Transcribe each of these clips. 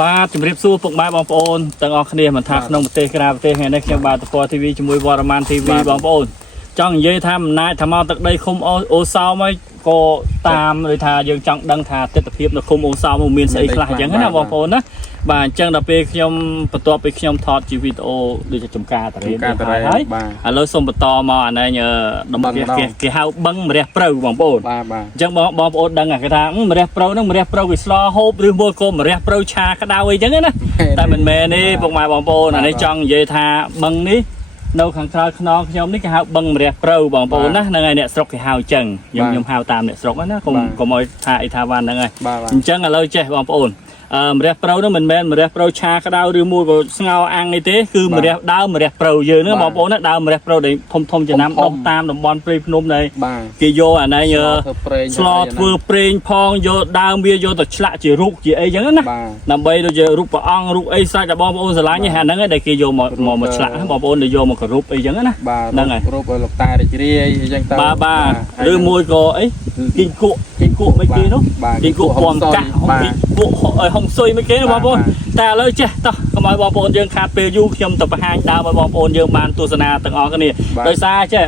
បាទជំរាបសួរពុកម៉ែបងប្អូនទាំងអស់គ្នាមិនថាក្នុងប្រទេសក្រៅប្រទេសថ្ងៃនេះខ្ញុំបាទតពធីវីជាមួយវត្តមានធីវីបងប្អូនចង់និយាយថាអំណាចថាមកទឹកដីឃុំអូសោមហើយក៏តាមឬថាយើងចង់ដឹងថាទស្សនវិជ្ជានៅឃុំអូសោមមានស្អីខ្លះអញ្ចឹងណាបងប្អូនណាបាទអញ្ចឹងដល់ពេលខ្ញុំបន្ទាប់ពីខ្ញុំថតជាវីដេអូដូចចំការតារ៉េហើយឥឡូវសូមបន្តមកអានេះដំគេហៅបឹងម្រះព្រៅបងប្អូនបាទអញ្ចឹងបងប្អូនដឹងគេថាម្រះព្រៅហ្នឹងម្រះព្រៅវាស្លហូបឬមួយក៏ម្រះព្រៅឆាក្តៅអីចឹងណាតែមិនមែនទេពុកម៉ែបងប្អូនអានេះចង់និយាយថាបឹងនេះនៅខាងក្រៅខ្នងខ្ញុំនេះគេហៅបឹងម្រះព្រៅបងប្អូនណាហ្នឹងហើយអ្នកស្រុកគេហៅចឹងខ្ញុំហៅតាមអ្នកស្រុកណាកុំឲ្យថាអីថាវ៉ាន់ហ្នឹងហើយអញ្ចឹងឥឡូវចេះបងប្អូនម្រះព្រៅនោះមិនមែនម្រះព្រៅឆាក្តៅឬមួយក៏ស្ងោរអាំងអីទេគឺម្រះដើមម្រះព្រៅយើងហ្នឹងបងប្អូនណាដើមម្រះព្រៅដែលធំចំណាំដុះតាមតំបន់ព្រៃភ្នំដែលគេយកអានេះស្លធ្វើប្រេងផងយកដើមវាយកទៅឆ្លាក់ជារូបជាអីចឹងណាដើម្បីដូចជារូបព្រះអង្គរូបអីស្រេចតែបងប្អូនស្រឡាញ់ហ្នឹងហើយដែលគេយកមកឆ្លាក់បងប្អូនដែលយកមកគោរពអីចឹងណាហ្នឹងហើយគោរពឲ្យលោកតារាជរាយអីចឹងទៅបាទឬមួយក៏អីគីងគក់មិនគេនោះគីងគក់ពណ៌កាក់គក់ហុងស៊ុយមិនគេបងប្អូនតែឥឡូវចេះតោះកុំឲ្យបងប្អូនយើងខាតពេលយូរខ្ញុំទៅបង្ហាញដើមឲ្យបងប្អូនយើងបានទស្សនាទាំងអស់គ្នាដោយសារចេះ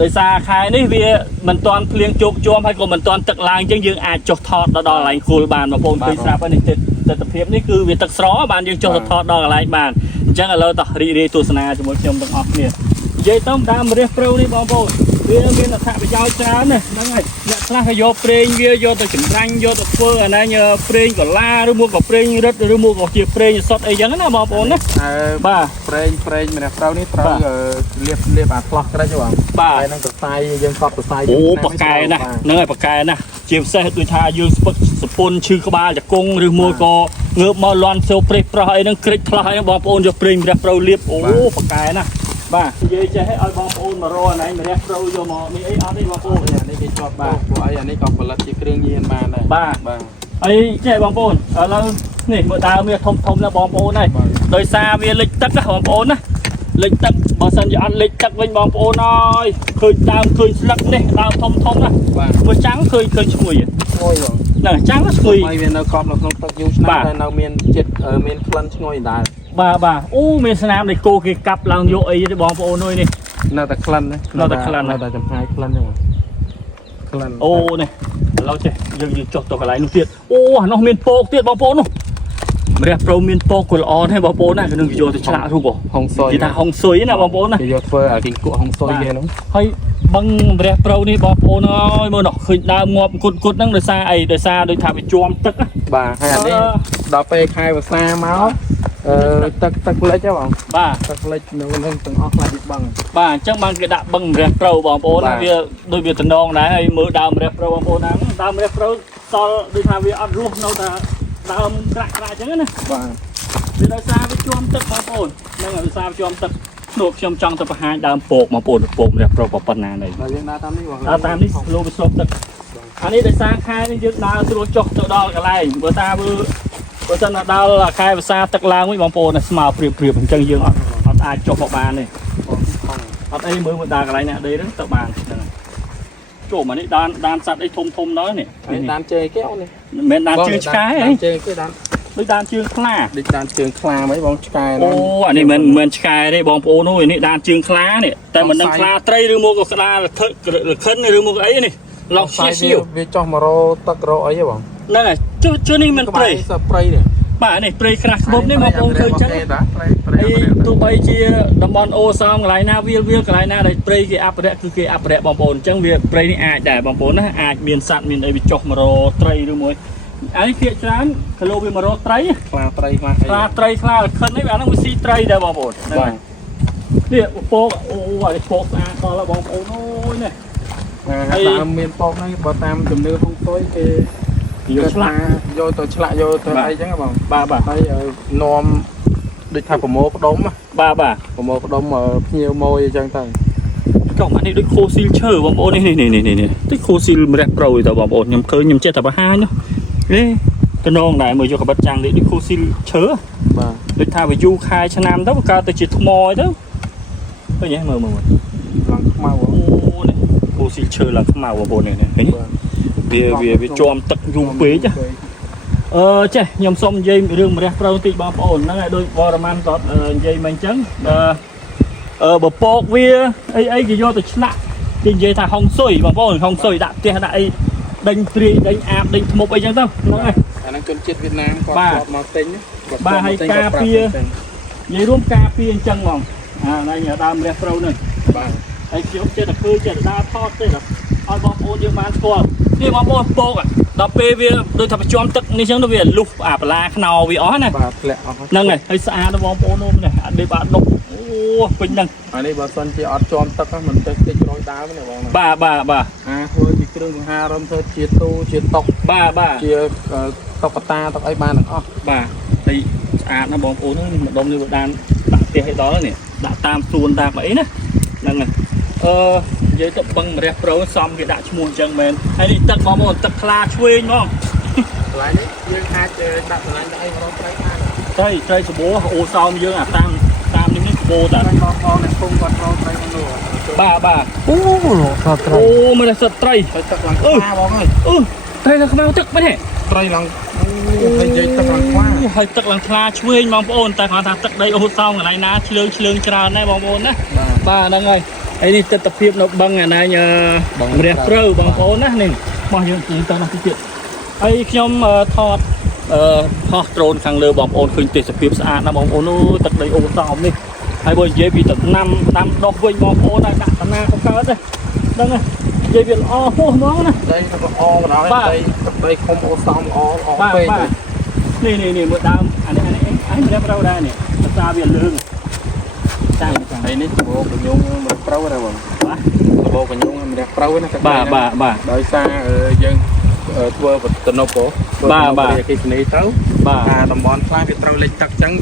ដោយសារខែនេះវាមិនទាន់ភ្លៀងជោគជាំហើយក៏មិនទាន់ទឹកឡើងអញ្ចឹងយើងអាចចុះថតដល់កន្លែងគោលបានបងប្អូនឃើញស្រាប់ហើយនេះទស្សនវិជ្ជានេះគឺវាទឹកស្របានយើងចុះទៅថតដល់កន្លែងបានអញ្ចឹងឥឡូវតោះរីករាយទស្សនាជាមួយខ្ញុំទាំងអស់គ្នានិយាយទៅដើមម្រះព្រៅនេះបងប្អូនវាមានអត្ថប្រយោជន៍ច្រើនណាស់ហ្នឹងហើយអ្នកខ្លះក៏យកប្រេងវាយកទៅចម្រាញ់យកទៅធ្វើអានេះប្រេងកឡាឬមួយក៏ប្រេងរឹតឬមួយក៏ជាប្រេងសុទ្ធអីចឹងណាបងប្អូនណាបាទប្រេងម្រះព្រៅនេះត្រូវលាបអាឆ្លោះក្រិចបងបាទហើយនឹងសរសៃយើងកប់សរសៃអូប៉កែណាហ្នឹងហើយប៉កែណាជាពិសេសដូចថាយើងស្ពឹកសពុនឈឺក្បាលចង្គង់ឬមួយក៏ងើបមកលន់សូប្រេះប្រោះអីហ្នឹងក្រិចខ្លះអីបងប្អូនយកប្រេងម្រះព្រៅលាបអូប៉កែណាបាទនិយាយចេះឲ្យបងប្អូនមករកអានេះម្រះព្រៅយកមកនេះអីអត់ទេបងប្អូននេះគេជាប់បាទព្រោះអីអានេះក៏ផលិតជាគ្រឿងញៀនបានដែរបាទអីចេះបងប្អូនឥឡូវនេះមើលដើមវាធំណាបងប្អូនហើយដោយសារវាលិចទឹកណាបងប្អូនណាលិចទឹកបើសិនជាអត់លិចទឹកវិញបងប្អូនអើយឃើញដើមឃើញស្លឹកនេះដើមធំណាមើលចាំងឃើញឈ្ងុយបងហ្នឹងចាំងឈ្ងុយហើយវានៅកប់នៅក្នុងទឹកយូរឆ្នាំតែនៅមានចិត្តមានក្លិនឈ្ងុយដែរបាទអូមានស្នាមនៃគោគេកាប់ឡើងយកអីទេបងប្អូនអើយនេះនៅតែក្លិននៅតែក្លិននៅតែចំហាយក្លិនហ្នឹងក្លិនអូនេះឥឡូវចេះយើងចុះទៅកន្លែងនោះទៀតអូអានោះមានពកទៀតបងប្អូននោះម្រះព្រៅមានពកក៏ល្អដែរបងប្អូនណាគឺនឹងយកទៅឆ្លាក់រូបហុងស៊ុយគេថាហុងស៊ុយណាបងប្អូនណាគេយកធ្វើអាគីងគក់ហុងស៊ុយគេហ្នឹងហើយបឹងម្រះព្រៅនេះបងប្អូនអើយមើលនោះឃើញដើមងាប់គុតហ្នឹងដោយសារអីដោយសារដូចថាវាជាប់ទឹកបាទហើយអានេះដល់ពេលខែវស្សាមកទឹកលិចហ៎បងបាទទឹកលិចនៅនឹងទាំងអស់ខ្លាចវាបឹងបាទអញ្ចឹងបានគេដាក់បឹងម្រះព្រៅបងប្អូនណាវាដូចវាតំណងដែរហើយមើលដើមម្រះព្រៅបងប្អូនហ្នឹងដើមម្រះព្រៅសល់ដូចថាវាអត់រស់នៅតែដើមក្រាក់អញ្ចឹងណាបាទវាដោយសារវាជាប់ទឹកបងប្អូនហ្នឹងដោយសារជាប់ទឹកនោះខ្ញុំចង់ទៅបង្ហាញដើមពកបងប្អូនពកម្រះព្រៅប៉ុណ្ណានេះដល់យើងដើរតាមនេះបងដើរតាមនេះលោកវាស្លប់ទឹកអានេះដោយសារខែនេះយើងដើរស្រួលចុះទៅដល់កន្លែងបើថាបើសិនដល់ខែវស្សាទឹកឡើងវិញបងប្អូនស្មើព្រៀបអញ្ចឹងយើងអត់អាចចុះមកបានទេអត់អីមើលដើរកន្លែងណាដេហ្នឹងទៅបានហ្នឹងចូលមកនេះដានសัตว์អីធំដល់នេះដានជើងគេអូនេះមិនមែនដានជើងឆ្កែអីជើងគេដានដូចដានជើងខ្លាដូចដានជើងខ្លាហ្មងបងឆ្កែអូអានេះមិនមែនឆ្កែទេបងប្អូនអូយនេះដានជើងខ្លានេះតែមិនដឹងខ្លាត្រីឬមកក៏ក្តារលខិនឬមកអីនេះឡោះឈៀវវាចោះមករទឹករអីហ៎បងហ្នឹងហើយជួនេះមិនព្រៃនេះបាទនេះព្រៃក្រាស់ក្បប់នេះបងប្អូនឃើញចឹងទោះបីជាតំបន់អូសោមកន្លែងណាវាលកន្លែងណាដែលព្រៃគេអភិរក្សគឺគេអភិរក្សបងប្អូនអញ្ចឹងវាព្រៃនេះអាចដែរបងប្អូនណាអាចមានសត្វមានអីវាចុះមករត្រីឬមួយអានេះភាគច្រើនគីឡូវាមករត្រីខ្លាត្រីខ្លះត្រីខ្លាខិននេះអាហ្នឹងវាស៊ីត្រីដែរបងប្អូនហ្នឹងនេះពកអូអានេះពកស្អាតដល់បងប្អូនអូយនេះហើយតាមមានពកនេះបើតាមជំនឿហុងស៊ុយគេយកឆ្លាក់យកទៅឆ្លាក់យកទៅអីចឹងបងបាទហើយនាំដូចថាប្រមូលផ្ដុំបាទប្រមូលផ្ដុំភ្ញៀវម៉ួយអញ្ចឹងទៅចុះអានេះដូចខូស៊ីលឈើបងប្អូននេះដូចខូស៊ីលម្រះព្រៅទៅបងប្អូនខ្ញុំឃើញខ្ញុំចេះតែបង្ហាញនេះតំណងដែរមើលយកកបិតចាំងនេះដូចខូស៊ីលឈើបាទដូចថាវាយូរខែឆ្នាំទៅវាកើតទៅជាថ្មទៅឃើញទេមើលឡើងខ្មៅអូនេះខូស៊ីលឈើឡើងខ្មៅបងប្អូននេះឃើញវាជាប់ទឹកយូរពេកហ ចេះខ្ញុំសុំនិយាយរឿងម្រះប្រៅតិចបងប្អូនហ្នឹងហើយដូចបរមានគាត់និយាយមកអញ្ចឹងបើពកវាអីគេយកទៅឆ្លាក់គេនិយាយថាហុងស៊ុយបងប្អូនហុងស៊ុយដាក់ផ្ទះដាក់អីដេញព្រាយដេញអាបដេញធ្មប់អីចឹងទៅហ្នឹងហើយ អាហ្នឹងជនជាតិវៀតណាមគាត់មកទិញ បាទហើយការពារនិយាយរួមការពារអញ្ចឹងហ្មងអានេះដើមម្រះប្រៅហ្នឹងបាទហើយខ្ញុំចេះតែឃើញចេះតែដើរថតទេឲ្យបងប្អូនយើងបានស្គាល់នេះបងប្អូនពកដល់ពេលវាដូចថាប្រជុំទឹកនេះចឹងទៅវាលុះអាបលាខ្នោវាអស់ណាបាទធ្លាក់អស់ហ្នឹងហើយស្អាតបងប្អូននោះនេះអត់ដូចបាក់ដុកអូពេញហ្នឹងអានេះបើសិនជាអត់ជាប់ទឹកមិនទៅតិចរយដើមទេបងបាទធ្វើជាគ្រឿងសង្ហារឹមធ្វើជាទូជាតុកបាទជាតុកតាតុកអីបានទាំងអស់បាទហើយស្អាតណាបងប្អូននេះម្ដុំនេះវាដាក់ផ្ទះឲ្យដល់នេះដាក់តាមសួនតាមអីណាហ្នឹងហើយនិយាយទៅបឹងម្រះប្រៅសំគេដាក់ឈ្មោះអញ្ចឹងមែនហើយនេះទឹកបងប្អូនទឹកខ្លាឆ្វេងហ្មងកន្លែងនេះយើងអាចដាក់កន្លែងដាក់អីមករកត្រីបានត្រីសបោអូសោមយើងតាមនេះសបោតាបងនៅភូមិគាត់រកត្រីនោះបាទអូថតត្រីអូមិនតែសិតត្រីហើយទឹកឡើងខ្វាបងអើយត្រីឡើងខ្មៅទឹកមែនទេត្រីឡើងហើយនិយាយទឹកឡើងខ្វាហើយទឹកឡើងខ្លាឆ្វេងបងប្អូនតែគាត់ថាទឹកដីអូសោមកន្លែងណាឆ្លើងច្រើនដែរបងប្អូនណាបាទហ្នឹងហើយហើយនេះទស្សនភាពនៅបឹងអាណាញម្រះប្រៅបងប្អូនណានេះមកយើងទៅណាទៀតហើយខ្ញុំថតហោះដ្រូនខាងលើបងប្អូនឃើញទេសភាពស្អាតណាបងប្អូនអូទឹកដីអូសោមនេះហើយបើនិយាយពីទឹកដាំដុះវិញបងប្អូនដាក់តាណាក៏កើតដែរហ្នឹងហើយនិយាយវាល្អហួសហ្មងណាដីទៅល្អបណ្ដោយដីខំអូសោមល្អពេកនេះមើលដើមអានេះម្រះប្រៅដែរនេះភាសាវាលឿងចាហើយនេះដបោកញងម្រះប្រៅណាបងបាទដបោកញងម្រះប្រៅណាបាទដោយសារយើងធ្វើបតនប់បាទគេស្នេហ៍ទៅអាតំបន់ខ្លះវាត្រូវលិចទឹកអញ្ចឹង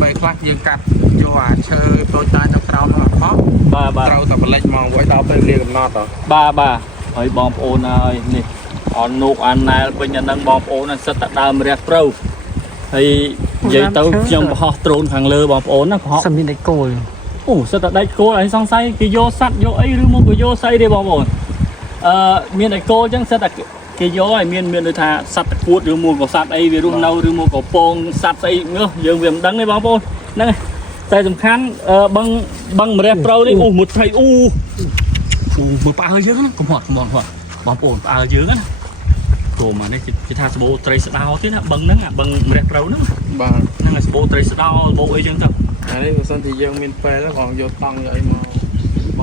ពេលខ្លះយើងកាត់យកអាឈើតូចតាចនៅក្រោមនោះអត់ខុសត្រូវតែបលិចមកវិញដល់ពេលវេលាកំណត់បាទហើយបងប្អូនហើយនេះអននូកអានណែលវិញអាហ្នឹងបងប្អូនសិតតែដើមម្រះប្រៅហើយនិយាយទៅខ្ញុំបោះដ្រូនខាងលើបងប្អូនណាប្រហោះសម្មានដៃគោលអូសិតតែដៃគោលហើយសង្ស័យគេយកសัตว์យកអីឬមកគេយកស្អីទេបងប្អូនមានដៃគោលអញ្ចឹងសិតតែគេយកឲ្យមានដូចថាសัตว์តកួតឬមកក៏សัตว์អីវារស់នៅឬមកក៏ពងសัตว์ស្អីនោះយើងវាមិនដឹងទេបងប្អូនហ្នឹងហើយតែសំខាន់បឹងម្រះប្រៅនេះមួយត្រីមើលផ្អើលយើងណាកុំហត់បងប្អូនផ្អើលយើងណាគោមកនេះគេថាសបោត្រីស្ដោទៀតណាបឹងហ្នឹងអាបឹងម្រះប្រៅហ្នឹងបាទហ្នឹងហើយសបោត្រីស្ដោសបោអីចឹងទៅអានេះបើសិនជាយើងមានពេលផងយកតង់យកអីមក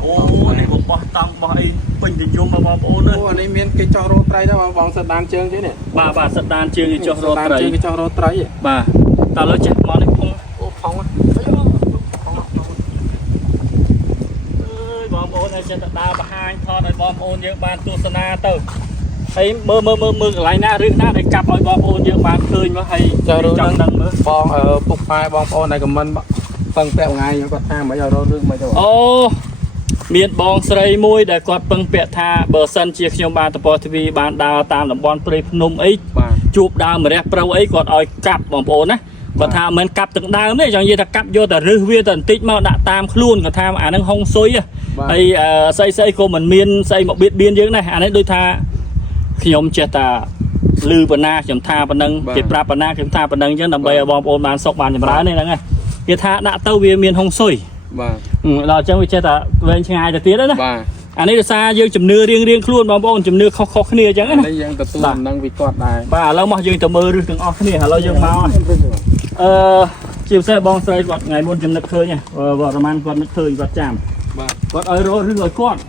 អូនេះបោះតង់បោះអីពេញនិយមបងប្អូនអូអានេះមានគេចោះរោត្រីដែរបងសិតដានជើងទេនេះបាទសិតដានជើងគេចោះរោត្រីគេចោះរោត្រីបាទតើលើចេះមកនេះផុងបងប្អូនឲ្យចេះតែដើរបង្ហាញថតឲ្យបងប្អូនយើងបានទស្សនាទៅហើយមើលកន្លែងណារឿងណាដែលកាប់ឲ្យបងប្អូនយើងបានឃើញមកហើយចង់ដឹងមើលបងពុកប៉ែបងប្អូនដែលខមមិនពឹងពាក់ថ្ងៃគាត់ថាមិនឲ្យរករឿងមិនទៅអូមានបងស្រីមួយដែលគាត់ពឹងពាក់ថាបើសិនជាខ្ញុំបានតពTVបានដើរតាមតំបន់ព្រៃភ្នំអីជួបដើមម្រះប្រៅអីគាត់ឲ្យកាប់បងប្អូនណាគាត់ថាមិនកាប់ទាំងដើមទេចង់និយាយថាកាប់យកតែរឹសវាតែបន្តិចមកដាក់តាមខ្លួនគាត់ថាអានឹងហុងស៊ុយហើយស្អីក៏មិនមានស្អីមកបៀតបៀនយើងដែរអានេះដូចថាខ្ញុំចេះតែលឺបណ្ណាខ្ញុំថាប៉ុណ្ណឹងគេប្រាប់បណ្ណាខ្ញុំថាប៉ុណ្ណឹងអញ្ចឹងដើម្បីឲ្យបងប្អូនបានសុខបានចម្រើនហ្នឹងហើយគេថាដាក់ទៅវាមានហុងស៊ុយបាទដល់អញ្ចឹងវាចេះតែវែងឆ្ងាយទៅទៀតណាបាទអានេះដោយសារយើងជំនឿរៀងខ្លួនបងប្អូនជំនឿខុសគ្នាអញ្ចឹងណានេះយើងទទួលដំណឹងពីគាត់ដែរបាទឥឡូវមកយើងទៅមើលរឿងទាំងអស់គ្នាឥឡូវយើងមកជាពិសេសបងស្រីគាត់ថ្ងៃមុនចំណឹកឃើញវត្តមានគាត់នឹកឃើញគាត់ចាំបាទគាត់ឲ្យរករឿងឲ្យគាត់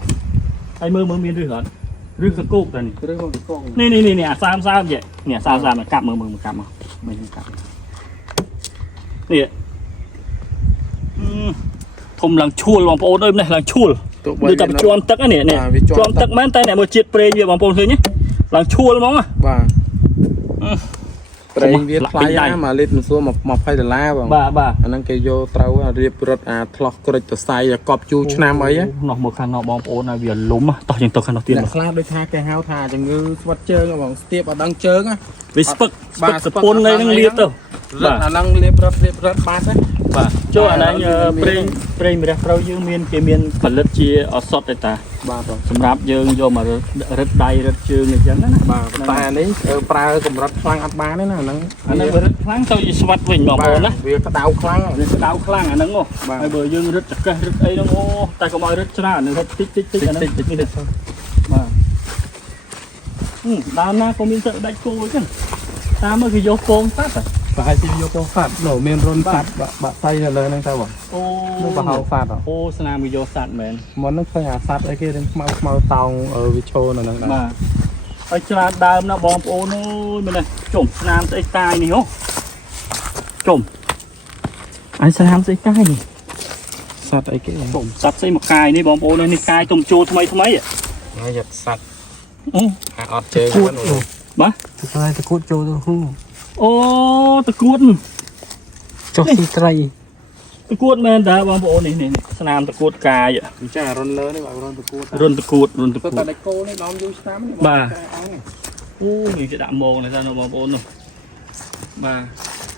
ហើយមើលមានរឿងអត់រឿងសកូកតែនេះរឿងសកូកនេះអាសាមចេះនេះអាសាមកាប់មើលកាប់មកមើលកាប់នេះធំឡើងឈួលបងប្អូនអើយនេះឡើងឈួលដូចតែជាប់ទឹកនេះជាប់ទឹកមែនតែអ្នកមើលជាតិប្រេងវាបងប្អូនឃើញទេឡើងឈួលហ្មងបាទប្រេងវាថ្លៃណាស់1លីត្រមិនសួរ$20បងបាទអាហ្នឹងគេយកត្រូវរៀបរត់អាថ្លោះក្រិចទៅសៃកប់ជូរឆ្នាំអីនោះមើលខាងនោះបងប្អូនវាលំតោះយើងទៅខាងនោះទៀតខ្លះដូចថាគេហៅថាជំងឺស្វិតជើងបងស្ទាបអត់ដឹងជើងវាស្ពឹកសពុនអីហ្នឹងលាបទៅបាទអាហ្នឹងលាបរត់បាត់ បាទចូលអាហ្នឹងប្រេងម្រះត្រូវយើងមានគេមានផលិតជាអសតទេតា បាទបង សម្រាប់យើងយកមករឹតដៃរឹតជើងអញ្ចឹងណា បាទតែនេះប្រើកម្រិតខ្លាំងអត់បានទេណាហ្នឹង អាហ្នឹងរឹតខ្លាំងទៅជាស្វាត់វិញបងប្អូនណា វាក្តៅខ្លាំង វាក្តៅខ្លាំងអាហ្នឹងហើយបើយើងរឹតចកេះរឹតអីហ្នឹងអូតែកុំឲ្យរឹតច្រើនរឹតតិចអាហ្នឹងតិចបាទដើមណាក៏មានទឹកដាច់គោអញ្ចឹងតាមមើលគេយកពងសัตว์ ប្រហែលជាយកពងសัตว์នោះមានរុនសัตว์បាក់សៃនៅលើហ្នឹងទៅបង អូ នោះប្រហោសัตว์ អូស្នាមវាយកសัตว์មែន មុនហ្នឹងឃើញអាសัตว์អីគេរៀងខ្មៅតោងវាឈរនៅហ្នឹងដែរ បាទហើយច្រើនដើមណាបងប្អូនអើយមែនទេជុំស្នាមស្អីកាយនេះហ៎ជុំអញស្នាមស្អីកាយនេះ សัตว์អីគេ ជុំសัตว์ស្អីមកកាយនេះបងប្អូននេះកាយទុំជួថ្មីហើយយ៉ាត់សัตว์ អូ អត់ជើងហ្នឹង បាទ តែតកួតចូលទៅហូ អូតកួត ចុះស៊ីត្រី តកួតមែនតើបងប្អូននេះស្នាមតកួតកាយ អញ្ចឹងរុនលើនេះបាទរុនតកួត រុនតកួត តែដាច់គោនេះដល់យូរឆ្នាំនេះ បាទអូនេះគេដាក់ម៉ងនេះទៅបងប្អូននោះបាទ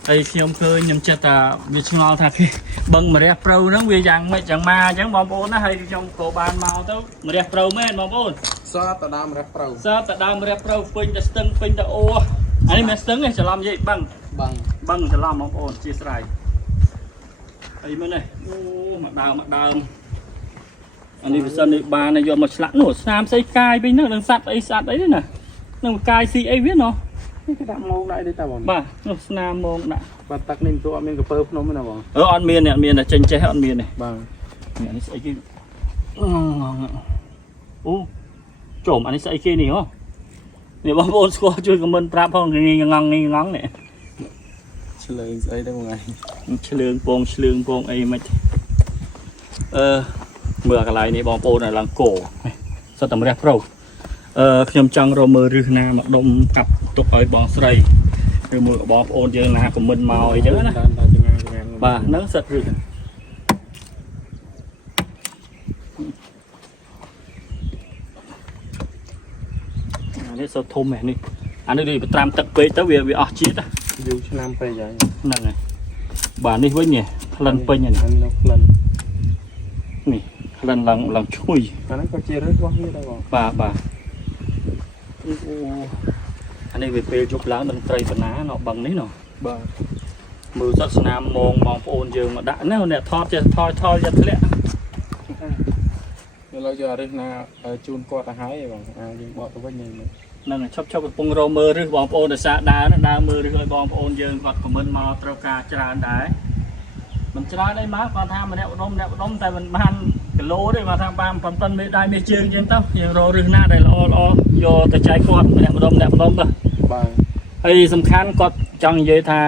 ហើយខ្ញុំឃើញខ្ញុំចិត្តថាវាឆ្ងល់ថាគេបឹងម្រះព្រៅហ្នឹងវាយ៉ាងម៉េចយ៉ាងម៉ាអញ្ចឹងបងប្អូនណាហើយខ្ញុំក៏បានមកទៅម្រះព្រៅមែនបងប្អូន សតតដើមរះប្រៅ សតដើមម្រះព្រៅពេញតែស្ទឹងពេញតែអូអានេះមិនស្ទឹងទេច្រឡំនិយាយបឹងច្រឡំបងប្អូនជាស្រ័យអីមែនទេអូមកដើមអានេះវាសិននេះបានយកមកឆ្លាក់នោះស្នាមស្អីកាយវិញហ្នឹងនឹងសัตว์អីនេះណានឹងកាយស៊ីអីវាណោះ នេះគេដាក់ម៉ងដាក់ទេតាបង បាទនោះស្នាមម៉ងដាក់ បាទទឹកនេះមិនទោះអត់មានកពើភ្នំទេណាបង អត់មានតែចេញចេះអត់មានទេ បាទ នេះស្អីគេអូចុំអានេះស្អីគេនេះហ៎នេះបងប្អូនស្គាល់ជួយខមមិនប្រាប់ផងងងងនេះ ឆ្លើងស្អីដែរបងឯង ឆ្លើងពងអីមិនមើលកន្លែងនេះបងប្អូនឡើងគោសិតតែម្រះប្រូខ្ញុំចង់រកមើលរឹសណាមកដុំកាប់ទុកឲ្យបងស្រីឬមួយក៏បងប្អូនយើងណាខមមិនមកអីចឹងណាបាទហ្នឹងសិតរឹសអានេះសោធំនេះអានេះវាត្រាំទឹកពេកទៅវាអស់ជាតិ យូរឆ្នាំពេកហើយ ហ្នឹងហើយបាទនេះវិញនេះក្លិនពេញហ្នឹង ក្លិន នេះក្លិនឡើងឈ្ងុយ អាហ្នឹងក៏ជារឹសរបស់វាដែរបង បាទអូអានេះវាពេលយប់ឡើងនឹងត្រីបណ្ណានៅបឹងនេះណោះ បាទ មើលសត្វស្នាមមងបងប្អូនយើងមកដាក់នេះអ្នកថតចេះថយយកធ្លាក់ ឥឡូវយករឹសណាជូនគាត់ទៅហើយបងយើងបកទៅវិញហ្នឹងឈប់កំពុងរកមើលរឹសបងប្អូនដោយសារដើរមើលរឹសឲ្យបងប្អូនយើងគាត់ខមមិនមកត្រូវការច្រើនដែរមិនច្រើនអីមកគាត់ថាម្នាក់ឧត្តមតែមិនបានគីឡូទេគាត់ថាបានប៉ុន្តែមេដៃមេជើងអញ្ចឹងទៅយើងរករឹសណាដែលល្អយកទៅចែកគាត់ម្នាក់ឧត្តមទៅបាទហើយសំខាន់គាត់ចង់និយាយថា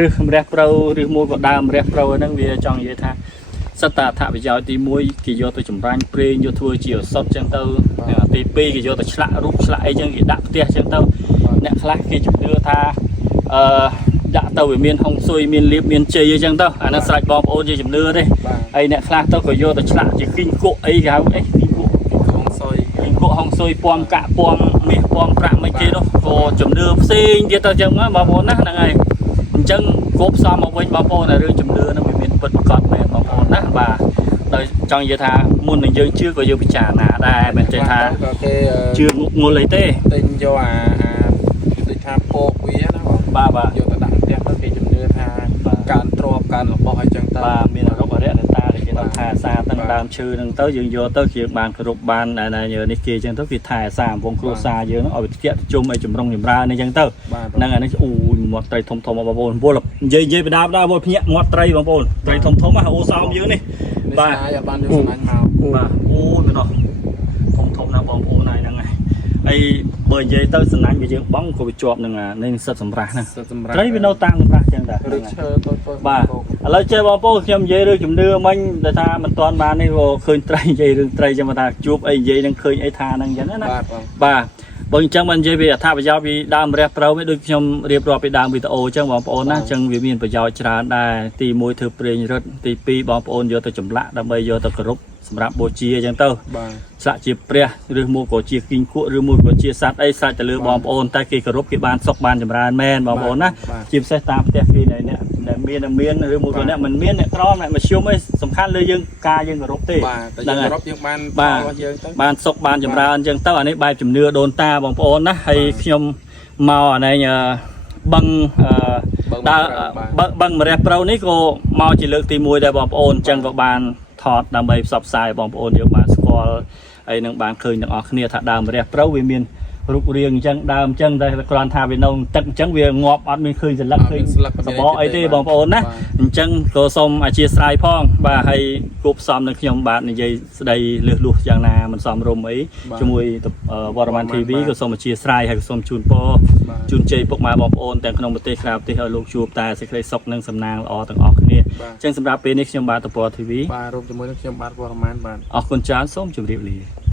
រឹសម្រះព្រៅឬមួយក៏ដើមម្រះព្រៅហ្នឹងវាចង់និយាយថាសិតតាអត្ថប្រយោជន៍ទី1គេយកទៅចម្រាញ់ប្រេងយកធ្វើជាឱសថអញ្ចឹងទៅទី2គេយកទៅឆ្លាក់រូបឆ្លាក់អីអញ្ចឹងគេដាក់ផ្ទះអញ្ចឹងទៅអ្នកខ្លះគេជំនឿថាដាក់ទៅវាមានហុងស៊ុយមានលៀបមានជ័យអញ្ចឹងទៅអានោះស្រេចបងប្អូនជាជំនឿទេហើយអ្នកខ្លះទៅក៏យកទៅឆ្លាក់ជាគីងគក់អីគេហៅអីគីងគក់ហុងស៊ុយពំកាក់ពំមាសពំប្រាក់មិនគេនោះក៏ជំនឿផ្សេងទៀតទៅអញ្ចឹងបងប្អូនណាហ្នឹងហើយអញ្ចឹងគប់សំមកវិញបងប្អូនរឿងជំនឿហ្នឹងវាមានពិតប្រាកដមែនបងប្អូនណាបាទដោយចង់និយាយថាមុននឹងយើងជឿក៏យើងពិចារណាដែរមិនចេះថាជឿងុលអីទេទិញយកដូចថាពកវាណាបងបាទយកទៅដាក់ផ្ទះទៅគេជំនឿថាការទ្របការរបស់អីចឹងទៅបាទមានរោគអរិយតាដែលគេថាថែសាទាំងដើមឈើហ្នឹងទៅយើងយកទៅជាបានគ្រប់បាននេះគេចឹងទៅគេថែសាវងគ្រួសារយើងហ្នឹងឲ្យវាតិចជុំឲ្យចម្រុងចម្រើននេះចឹងទៅហ្នឹងអានេះអូមាត់ត្រីធំបងប្អូនពលនិយាយបដាវពលភ្ញាក់មាត់ត្រីបងប្អូនត្រីធំអូសោមយើងនេះបាទបានយកស្នាញ់មកបាទអូណោះធំណាបងប្អូនហ្នឹងហើយហើយបើនិយាយទៅសំណាញ់វាយើងបងក៏វាជាប់នឹងនេះសិតសម្រាប់ហ្នឹងត្រីវានៅតាមសម្រាប់ចឹងដែរឬឈើតូចបាទឥឡូវចេះបងប្អូនខ្ញុំនិយាយរឿងជំនឿមិញដែលថាមិនទាន់បាននេះក៏ឃើញត្រីនិយាយរឿងត្រីចឹងថាជួបអីនិយាយនឹងឃើញអីថាហ្នឹងចឹងណាបាទបើអញ្ចឹងមិននិយាយពីអត្ថប្រយោជន៍ពីដើមរះប្រៅវិញដូចខ្ញុំរៀបរាប់ពីដើមវីដេអូអញ្ចឹងបងប្អូនណាអញ្ចឹងវាមានប្រយោជន៍ច្រើនដែរទី1ធ្វើប្រេងរឹតទី2បងប្អូនយកទៅចម្លាក់ដើម្បីយកទៅគោរព សម្រាប់បូជាអញ្ចឹងទៅ បាទ សាក់ជាព្រះឬមួយក៏ជាគីងគក់ឬមួយក៏ជាសត្វអីសាច់ទៅលើបងប្អូនតែគេគោរពគេបានសុខបានចម្រើនមែនបងប្អូនណាជាពិសេសតាមផ្ទះគេនៅអ្នកមានឬមួយក៏អ្នកមិនមានអ្នកក្រអ្នកមធ្យមអីសំខាន់លើយើងការយើងគោរពទេ បាទតែយើងគោរពយើងបានរបស់យើងទៅ បានសុខបានចម្រើនអញ្ចឹងទៅអានេះបែបជំនឿដូនតាបងប្អូនណាហើយខ្ញុំមកអានេះបឹងដើរបឹងម្រះប្រូវនេះក៏មកជាលើកទី1ដែរបងប្អូនអញ្ចឹងក៏បានថតដើម្បីផ្សព្វផ្សាយបងប្អូនយើងបានស្គាល់ហើយនឹងបានឃើញទាំងអស់គ្នាថាដើមម្រះប្រូវវាមានរូបរាងអញ្ចឹងដើមអញ្ចឹងតែគ្រាន់ថាវានៅទឹកអញ្ចឹងវាងាប់អត់មានឃើញស្លឹកឃើញសបកអីទេបងប្អូនណាអញ្ចឹងក៏សូមអធិស្ឋានផងបាទហើយគូផ្សំនឹងខ្ញុំបាទនិយាយស្ដីលឺលួសយ៉ាងណាមិនសមរម្យអីជាមួយវត្តមាន TV ក៏សូមអធិស្ឋានហើយក៏សូមជូនពរជូនជ័យពុកម៉ែបងប្អូនទាំងក្នុងប្រទេសក្រៅប្រទេសឲ្យលោកជួបតែសេចក្តីសុខនិងសំណាងល្អទាំងអស់គ្នាអញ្ចឹងសម្រាប់ពេលនេះខ្ញុំបាទតព TV បាទរួមជាមួយនឹងខ្ញុំបាទវត្តមានបាទ អរគុណច្រើនសូមជម្រាបលា